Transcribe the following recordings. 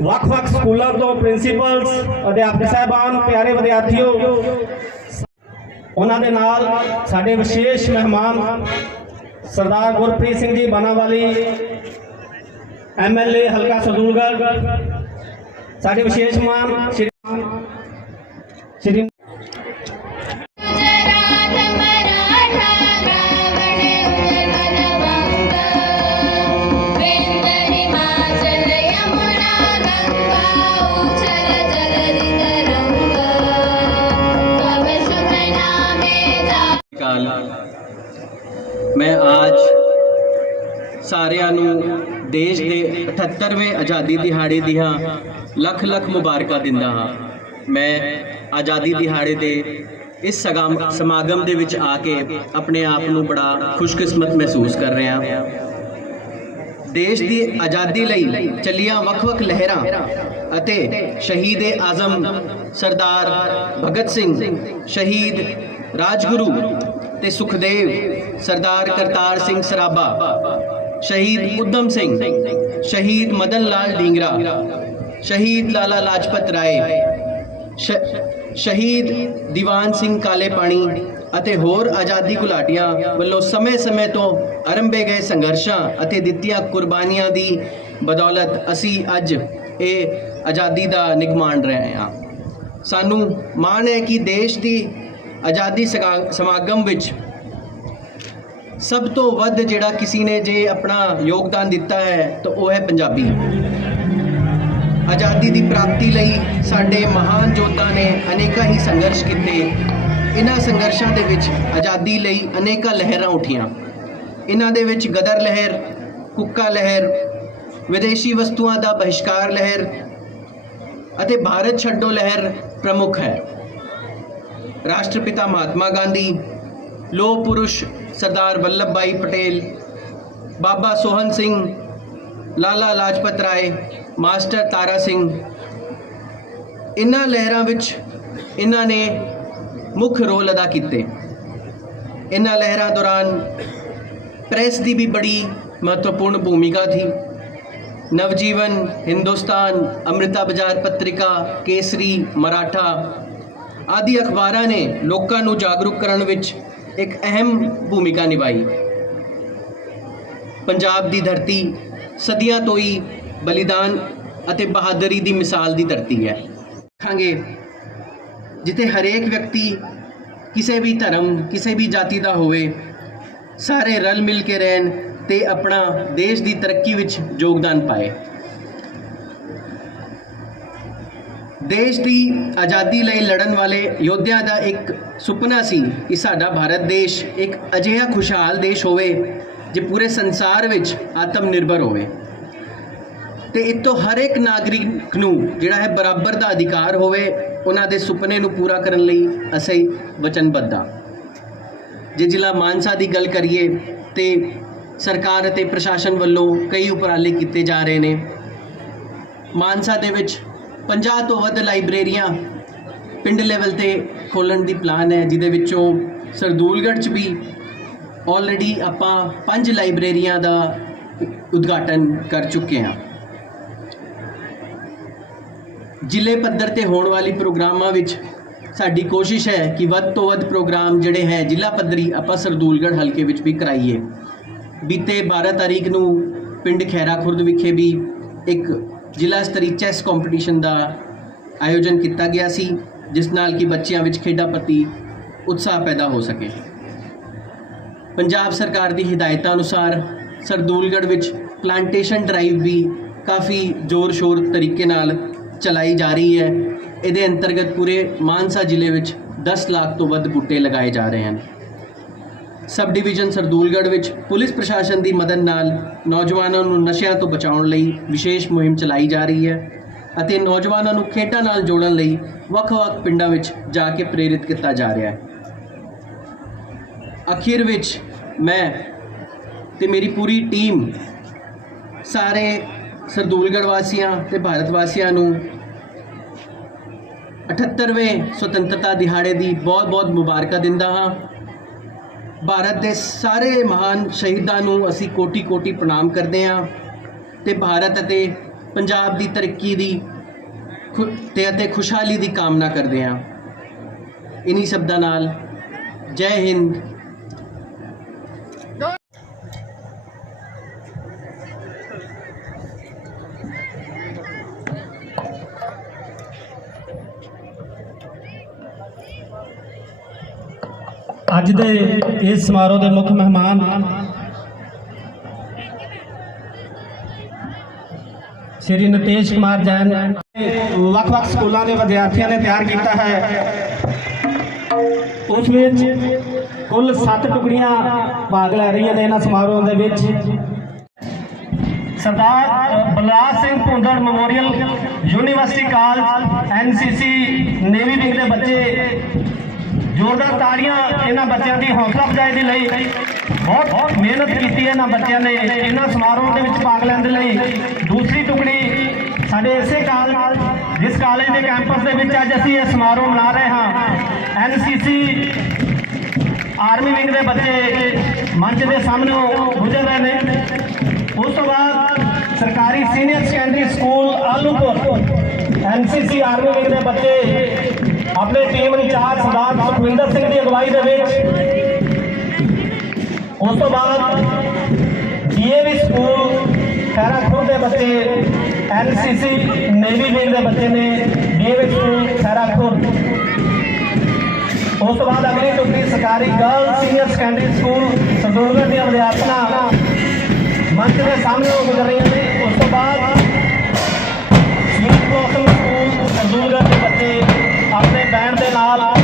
ਵੱਖ-ਵੱਖ ਸਕੂਲਾਂ ਤੋਂ ਪ੍ਰਿੰਸੀਪਲਸ, ਅਧਿਆਪਕ ਸਹਿਬਾਨ, ਪਿਆਰੇ ਵਿਦਿਆਰਥੀਓ, ਉਹਨਾਂ ਦੇ ਨਾਲ ਸਾਡੇ ਵਿਸ਼ੇਸ਼ ਮਹਿਮਾਨ ਸਰਦਾਰ ਗੁਰਪ੍ਰੀਤ ਸਿੰਘ ਜੀ ਬਾਨਾਵਾਲੀ ਐਮਐਲਏ ਹਲਕਾ ਸਦੂਲਗੜ੍ਹ, ਸਾਡੇ ਵਿਸ਼ੇਸ਼ ਮਹਿਮਾਨ ਸ਼੍ਰੀ ਸਾਰਿਆਂ ਨੂੰ ਦੇਸ਼ ਦੇ 78ਵੇਂ ਆਜ਼ਾਦੀ ਦਿਹਾੜੇ ਦੀਆਂ ਲੱਖ ਲੱਖ ਮੁਬਾਰਕਾਂ ਦਿੰਦਾ ਹਾਂ। ਮੈਂ ਆਜ਼ਾਦੀ ਦਿਹਾੜੇ ਦੇ ਇਸ ਸਮਾਗਮ ਦੇ ਵਿੱਚ ਆ ਕੇ ਆਪਣੇ ਆਪ ਨੂੰ ਬੜਾ ਖੁਸ਼ਕਿਸਮਤ ਮਹਿਸੂਸ ਕਰ ਰਿਹਾ ਦੇਸ਼ ਦੀ ਆਜ਼ਾਦੀ ਲਈ ਚੱਲੀਆਂ ਵੱਖ-ਵੱਖ ਲਹਿਰਾਂ ਅਤੇ ਸ਼ਹੀਦ ਆਜ਼ਮ ਸਰਦਾਰ ਭਗਤ ਸਿੰਘ, ਸ਼ਹੀਦ ਰਾਜਗੁਰੂ ਤੇ ਸੁਖਦੇਵ ਸਰਦਾਰ ਕਰਤਾਰ ਸਿੰਘ ਸਰਾਭਾ ਸ਼ਹੀਦ ਉਦਮ ਸਿੰਘ, ਸ਼ਹੀਦ ਮਦਨ ਲਾਲ ਢੀਂਗਰਾ ਸ਼ਹੀਦ ਲਾਲਾ ਲਾਜਪਤ ਰਾਏ, ਸ਼- ਸ਼ਹੀਦ ਦੀਵਾਨ ਸਿੰਘ ਕਾਲੇ ਪਾਣੀ ਅਤੇ ਹੋਰ ਆਜ਼ਾਦੀ ਘੁਲਾਟੀਆਂ ਵੱਲੋਂ ਸਮੇਂ-ਸਮੇਂ ਤੋਂ ਆਰੰਭੇ ਗਏ ਸੰਘਰਸ਼ਾਂ ਅਤੇ ਦਿੱਤੀਆਂ ਕੁਰਬਾਨੀਆਂ ਦੀ ਬਦੌਲਤ ਅਸੀਂ ਅੱਜ ਇਹ ਆਜ਼ਾਦੀ ਦਾ ਨਿਗਮਾਨ ਰਹੇ ਹਾਂ। ਸਾਨੂੰ ਮਾਣ ਹੈ ਕਿ ਦੇਸ਼ ਦੀ ਆਜ਼ਾਦੀ ਸਗਾ- ਸਮਾਗਮ ਵਿੱਚ ਸਭ ਤੋਂ ਵੱਧ ਜਿਹੜਾ ਕਿਸੇ ਨੇ ਜੇ ਆਪਣਾ ਯੋਗਦਾਨ ਦਿੱਤਾ ਹੈ, ਤਾਂ ਉਹ ਹੈ ਪੰਜਾਬੀ। ਆਜ਼ਾਦੀ ਦੀ ਪ੍ਰਾਪਤੀ ਲਈ ਸਾਡੇ ਮਹਾਨ ਯੋਧਾ ਨੇ ਅਨੇਕਾਂ ਹੀ ਸੰਘਰਸ਼ ਕੀਤੇ। ਇਹਨਾਂ ਸੰਘਰਸ਼ਾਂ ਦੇ ਵਿੱਚ ਆਜ਼ਾਦੀ ਲਈ ਅਨੇਕਾਂ ਲਹਿਰਾਂ ਉੱਠੀਆਂ। ਇਹਨਾਂ ਦੇ ਵਿੱਚ ਗਦਰ ਲਹਿਰ, ਕੁੱਕਾ ਲਹਿਰ, ਵਿਦੇਸ਼ੀ ਵਸਤੂਆਂ ਦਾ ਬਹਿਸ਼ਕਾਰ ਲਹਿਰ ਅਤੇ ਭਾਰਤ ਛੱਡੋ ਲਹਿਰ ਪ੍ਰਮੁੱਖ ਹੈ। ਰਾਸ਼ਟਰਪਿਤਾ ਮਹਾਤਮਾ ਗਾਂਧੀ, ਲੋਹ ਪੁਰਸ਼ ਸਰਦਾਰ ਵੱਲਭ ਭਾਈ ਪਟੇਲ, ਬਾਬਾ ਸੋਹਨ ਸਿੰਘ, ਲਾਲਾ ਲਾਜਪਤ ਰਾਏ, ਮਾਸਟਰ ਤਾਰਾ ਸਿੰਘ। ਇਹਨਾਂ ਲਹਿਰਾਂ ਵਿੱਚ ਇਹਨਾਂ ਨੇ ਮੁੱਖ ਰੋਲ ਅਦਾ ਕੀਤੇ। ਇਹਨਾਂ ਲਹਿਰਾਂ ਦੌਰਾਨ ਪ੍ਰੈਸ ਦੀ ਵੀ ਬੜੀ ਮਹੱਤਵਪੂਰਨ ਭੂਮਿਕਾ ਥੀ ਨਵਜੀਵਨ, ਹਿੰਦੁਸਤਾਨ, ਅੰਮ੍ਰਿਤਾ ਬਾਜ਼ਾਰ ਪੱਤਰਿਕਾ, ਕੇਸਰੀ, ਮਰਾਠਾ ਆਦਿ ਅਖਬਾਰਾਂ ਨੇ ਲੋਕਾਂ ਨੂੰ ਜਾਗਰੂਕ ਕਰਨ ਵਿੱਚ ਇੱਕ ਅਹਿਮ ਭੂਮਿਕਾ ਨਿਭਾਈ। ਪੰਜਾਬ ਦੀ ਧਰਤੀ ਸਦੀਆਂ ਤੋਂ ਹੀ ਬਲੀਦਾਨ ਅਤੇ ਬਹਾਦਰੀ ਦੀ ਮਿਸਾਲ ਦੀ ਧਰਤੀ ਹੈ। ਦੇਖਾਂਗੇ ਜਿੱਥੇ ਹਰੇਕ ਵਿਅਕਤੀ ਕਿਸੇ ਵੀ ਧਰਮ, ਕਿਸੇ ਵੀ ਜਾਤੀ ਦਾ ਹੋਵੇ, ਸਾਰੇ ਰਲ ਮਿਲ ਕੇ ਰਹਿਣ ਤੇ ਆਪਣਾ ਦੇਸ਼ ਦੀ ਤਰੱਕੀ ਵਿੱਚ ਯੋਗਦਾਨ ਪਾਏ। ਦੇਸ਼ ਦੀ ਆਜ਼ਾਦੀ ਲਈ ਲੜਨ ਵਾਲੇ ਯੋਧਿਆਂ ਦਾ ਇੱਕ ਸੁਪਨਾ ਸੀ ਕਿ ਸਾਡਾ ਭਾਰਤ ਦੇਸ਼ ਇੱਕ ਅਜਿਹਾ ਖੁਸ਼ਹਾਲ ਦੇਸ਼ ਹੋਵੇ, ਜੇ ਪੂਰੇ ਸੰਸਾਰ ਵਿੱਚ ਆਤਮ ਨਿਰਭਰ ਹੋਵੇ। ਤੇ ਇਤੋਂ ਹਰ ਇੱਕ ਨਾਗਰਿਕ ਨੂੰ ਜਿਹੜਾ ਹੈ ਬਰਾਬਰ ਦਾ ਅਧਿਕਾਰ ਹੋਵੇ, ਉਹਨਾਂ ਦੇ ਸੁਪਨੇ ਨੂੰ ਪੂਰਾ ਕਰਨ ਲਈ ਅਸੀਂ ਵਚਨਬੱਧ ਹਾਂ। ਜੇ ਜ਼ਿਲ੍ਹਾ ਮਾਨਸਾ ਦੀ ਗੱਲ ਕਰੀਏ, ਤੇ ਸਰਕਾਰ ਅਤੇ ਪ੍ਰਸ਼ਾਸਨ ਵੱਲੋਂ ਕਈ ਉਪਰਾਲੇ ਕੀਤੇ ਜਾ ਰਹੇ ਨੇ। ਮਾਨਸਾ ਦੇ ਵਿੱਚ 50 ਤੋਂ ਵੱਧ ਲਾਇਬ੍ਰੇਰੀਆਂ ਪਿੰਡ ਲੈਵਲ ਤੇ ਖੋਲਣ ਦੀ ਪਲਾਨ ਹੈ, ਜਿਹਦੇ ਵਿੱਚੋਂ ਸਰਦੂਲਗੜ੍ਹ 'ਚ ਵੀ ਆਲਰੇਡੀ ਆਪਾਂ ਪੰਜ ਲਾਇਬ੍ਰੇਰੀਆਂ ਦਾ ਉਦਘਾਟਨ ਕਰ ਚੁੱਕੇ ਹਾਂ। ਜ਼ਿਲ੍ਹੇ ਪੱਧਰ ਤੇ ਹੋਣ ਵਾਲੀ ਪ੍ਰੋਗਰਾਮਾਂ ਵਿੱਚ ਸਾਡੀ ਕੋਸ਼ਿਸ਼ ਹੈ ਕਿ ਵੱਧ ਤੋਂ ਵੱਧ ਪ੍ਰੋਗਰਾਮ ਜਿਹੜੇ ਹੈ, ਜ਼ਿਲ੍ਹਾ ਪੱਧਰੀ ਆਪਾਂ ਸਰਦੂਲਗੜ੍ਹ ਹਲਕੇ ਵਿੱਚ ਵੀ ਕਰਾਈਏ। ਬੀਤੇ 12 ਤਾਰੀਖ ਨੂੰ ਪਿੰਡ ਖੈਰਾ ਖੁਰਦ ਵਿਖੇ ਵੀ ਇੱਕ ਜ਼ਿਲ੍ਹਾ ਸਤਰੀ ਚੈਸ ਕੰਪੀਟੀਸ਼ਨ ਦਾ ਆਯੋਜਨ ਕੀਤਾ ਗਿਆ ਸੀ, ਜਿਸ ਨਾਲ ਕਿ ਬੱਚਿਆਂ ਵਿੱਚ ਖੇਡਾਂ ਪ੍ਰਤੀ ਉਤਸ਼ਾਹ ਪੈਦਾ ਹੋ ਸਕੇ। ਪੰਜਾਬ ਸਰਕਾਰ ਦੀ ਹਦਾਇਤਾਂ ਅਨੁਸਾਰ ਸਰਦੂਲਗੜ੍ਹ ਵਿੱਚ ਪਲਾਂਟੇਸ਼ਨ ਡਰਾਈਵ ਵੀ ਕਾਫੀ ਜ਼ੋਰ-ਸ਼ੋਰ ਤਰੀਕੇ ਨਾਲ ਚਲਾਈ ਜਾ ਰਹੀ ਹੈ। ਇਹਦੇ ਅੰਤਰਗਤ ਪੂਰੇ ਮਾਨਸਾ ਜ਼ਿਲ੍ਹੇ ਵਿੱਚ 10 ਲੱਖ ਤੋਂ ਵੱਧ ਬੂਟੇ ਲਗਾਏ ਜਾ ਰਹੇ ਹਨ। ਸਬ ਡਿਵੀਜ਼ਨ ਸਰਦੂਲਗੜ੍ਹ ਵਿੱਚ ਪੁਲਿਸ ਪ੍ਰਸ਼ਾਸਨ ਦੀ ਮਦਦ ਨਾਲ ਨੌਜਵਾਨਾਂ ਨੂੰ ਨਸ਼ਿਆਂ ਤੋਂ ਬਚਾਉਣ ਲਈ ਵਿਸ਼ੇਸ਼ ਮੁਹਿੰਮ ਚਲਾਈ ਜਾ ਰਹੀ ਹੈ ਅਤੇ ਨੌਜਵਾਨਾਂ ਨੂੰ ਖੇਡਾਂ ਨਾਲ ਜੋੜਨ ਲਈ ਵੱਖ-ਵੱਖ ਪਿੰਡਾਂ ਵਿੱਚ ਜਾ ਕੇ ਪ੍ਰੇਰਿਤ ਕੀਤਾ ਜਾ ਰਿਹਾ ਹੈ। ਅਖੀਰ ਵਿੱਚ ਮੈਂ ਤੇ ਮੇਰੀ ਪੂਰੀ ਟੀਮ ਸਾਰੇ ਸਰਦੂਲਗੜ੍ਹ ਵਾਸੀਆਂ ਤੇ ਭਾਰਤ ਵਾਸੀਆਂ ਨੂੰ 78ਵੇਂ ਸੁਤੰਤਰਤਾ ਦਿਹਾੜੇ ਦੀ ਬਹੁਤ-ਬਹੁਤ ਮੁਬਾਰਕਾਂ ਦਿੰਦਾ ਹਾਂ। ਭਾਰਤ ਦੇ ਸਾਰੇ ਮਹਾਨ ਸ਼ਹੀਦਾਂ ਨੂੰ ਅਸੀਂ ਕੋਟੀ-ਕੋਟੀ ਪ੍ਰਣਾਮ ਕਰਦੇ ਹਾਂ ਤੇ ਭਾਰਤ ਅਤੇ ਪੰਜਾਬ ਦੀ ਤਰੱਕੀ ਦੀ ਖੁ- ਤੇ ਅਤੇ ਖੁਸ਼ਹਾਲੀ ਦੀ ਕਾਮਨਾ ਕਰਦੇ ਹਾਂ। ਇन्हीं ਸ਼ਬਦਾਂ ਨਾਲ ਜੈ ਹਿੰਦ। ਅੱਜ ਦੇ ਇਸ ਸਮਾਰੋਹ ਦੇ ਮੁੱਖ ਮਹਿਮਾਨ ਸ਼੍ਰੀ ਨਤੇਸ਼ ਕੁਮਾਰ ਜੈਨ ਵੱਖ-ਵੱਖ ਸਕੂਲਾਂ ਦੇ ਵਿਦਿਆਰਥੀਆਂ ਨੇ ਤਿਆਰ ਕੀਤਾ ਹੈ। ਉਸ ਵਿੱਚ ਕੁੱਲ 7 ਟੁਕੜੀਆਂ ਭਾਗ ਲੈ ਰਹੀਆਂ ਨੇ ਇਹਨਾਂ ਸਮਾਰੋਹ ਦੇ ਵਿੱਚ। ਸਰਦਾਰ ਅ, Balraj Singh Bhundar memorial university college NCC navy wing ਦੇ ਬੱਚੇ ਜ਼ੋਰਦਾਰ ਤਾੜੀਆਂ ਇਹਨਾਂ ਬੱਚਿਆਂ ਦੀ ਹੌਸਲਾ ਅਫਜ਼ਾਈ ਦੇ ਲਈ। ਬਹੁਤ ਬਹੁਤ ਮਿਹਨਤ ਕੀਤੀ ਹੈ ਇਹਨਾਂ ਬੱਚਿਆਂ ਨੇ ਇਹਨਾਂ ਸਮਾਰੋਹ ਦੇ ਵਿੱਚ ਭਾਗ ਲੈਣ ਦੇ ਲਈ। ਦੂਸਰੀ ਟੁਕੜੀ ਸਾਡੇ ਇਸੇ ਕਾਲਜ ਜਿਸ ਕਾਲਜ ਦੇ ਕੈਂਪਸ ਦੇ ਵਿੱਚ ਅੱਜ ਅਸੀਂ ਇਹ ਸਮਾਰੋਹ ਮਨਾ ਰਹੇ ਹਾਂ। ਐਨਸੀਸੀ ਆਰਮੀ ਵਿੰਗ ਦੇ ਬੱਚੇ ਮੰਚ ਦੇ ਸਾਹਮਣੇ ਗੁਜ਼ਰ ਰਹੇ ਨੇ। ਉਸ ਤੋਂ ਬਾਅਦ ਸਰਕਾਰੀ senior secondary school Alupur NCC army wing ਦੇ ਬੱਚੇ ਆਪਣੇ ਟੀਮ ਇੰਚਾਰਜ ਸਰਦਾਰ ਸੁਖਵਿੰਦਰ ਸਿੰਘ ਦੀ ਅਗਵਾਈ ਦੇ ਵਿੱਚ। ਉਸ ਤੋਂ ਬਾਅਦ ਡੀਏਵੀ ਸਕੂਲ ਖੈਰਾਖੁਰ ਦੇ ਬੱਚੇ ਐਨਸੀਸੀ ਨੇਵੀ ਵਿੰਗ ਦੇ ਬੱਚੇ ਨੇ ਡੀਏਵੀ ਸਕੂਲ ਖੈਰਾਖੁਰ ਉਸ ਤੋਂ ਬਾਅਦ ਅਗਲੀ ਟੁਕੜੀ ਸਰਕਾਰੀ girl senior secondary school Sandurgarh ਦੀਆਂ ਵਿਦਿਆਰਥਣਾਂ। ਮੰਚ ਦੇ ਸਾਹਮਣੇ ਉਹ ਗੁਜ਼ਰ ਰਹੀਆਂ ਨੇ। ਉਸ ਤੋਂ ਬਾਅਦ sweet blossom school Sandurgarh band ਦੇ ਨਾਲ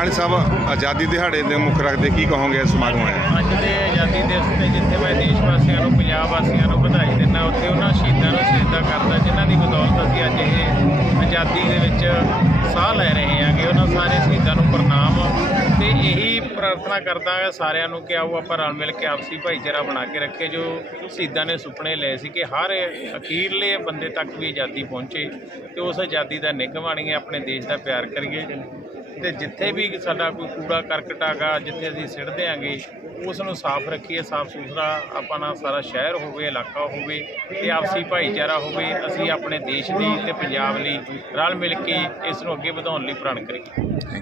ਮਨਾਲੀ ਸਾਹਿਬ, ਆਜ਼ਾਦੀ ਦਿਹਾੜੇ ਦੇ ਮੁੱਖ ਰੱਖਦੇ ਕੀ ਕਹੋਗੇ ਇਸ ਸਮਾਗਮ ਬਾਰੇ? ਅੱਜ ਦੇ ਆਜ਼ਾਦੀ ਦਿਵਸ ਤੇ ਜਿੱਥੇ ਮੈਂ ਦੇਸ਼ ਵਾਸੀਆਂ ਨੂੰ, ਪੰਜਾਬ ਵਾਸੀਆਂ ਨੂੰ ਵਧਾਈ ਦਿੰਦਾ, ਉੱਥੇ ਉਹਨਾਂ ਸ਼ਹੀਦਾਂ ਨੂੰ ਸ਼ਹੀਦਾਂ ਕਰਦਾ, ਜਿਨ੍ਹਾਂ ਦੀ ਬਦੌਲਤ ਅਸੀਂ ਅੱਜ ਇਹ ਆਜ਼ਾਦੀ ਦੇ ਵਿੱਚ ਸਾਹ ਲੈ ਰਹੇ ਹਾਂਗੇ, ਉਹਨਾਂ ਸਾਰੇ ਸ਼ਹੀਦਾਂ ਨੂੰ ਪ੍ਰਣਾਮ। ਤੇ ਇਹੀ ਪ੍ਰਾਰਥਨਾ ਕਰਦਾ ਹਾਂ ਸਾਰਿਆਂ ਨੂੰ ਕਿ ਆਓ ਆਪਾਂ ਰਲ ਮਿਲ ਕੇ ਆਪਸੀ ਭਾਈਚਾਰਾ ਬਣਾ ਕੇ ਰੱਖੇ, ਜੋ ਸ਼ਹੀਦਾਂ ਨੇ ਸੁਪਨੇ ਲਏ ਸੀ ਕਿ ਹਰ ਅਖੀਰਲੇ ਬੰਦੇ ਤੱਕ ਵੀ ਆਜ਼ਾਦੀ ਪਹੁੰਚੇ ਤੇ ਉਸ ਆਜ਼ਾਦੀ ਦਾ ਨਿੱਘ ਬਣੀਏ ਆਪਣੇ ਦੇਸ਼ ਦਾ ਪਿਆਰ ਕਰੀਏ। ਤੇ ਜਿੱਥੇ ਵੀ ਸਾਡਾ ਕੋਈ ਕੂੜਾ ਕਰਕਟ ਹੈਗਾ, ਜਿੱਥੇ ਅਸੀਂ ਸਿੱਟਦੇ ਆਂਗੇ ਉਸ ਨੂੰ ਸਾਫ਼ ਰੱਖੀਏ, ਸਾਫ਼ ਸੁਥਰਾ ਆਪਾਂ ਨਾਲ ਸਾਰਾ ਸ਼ਹਿਰ ਹੋਵੇ, ਇਲਾਕਾ ਹੋਵੇ ਤੇ ਆਪਸੀ ਭਾਈਚਾਰਾ ਹੋਵੇ, ਅਸੀਂ ਆਪਣੇ ਦੇਸ਼ ਲਈ ਤੇ ਪੰਜਾਬ ਲਈ ਰਲ ਮਿਲ ਕੇ ਇਸ ਨੂੰ ਅੱਗੇ ਵਧਾਉਣ ਲਈ ਪ੍ਰਣ ਕਰੀਏ।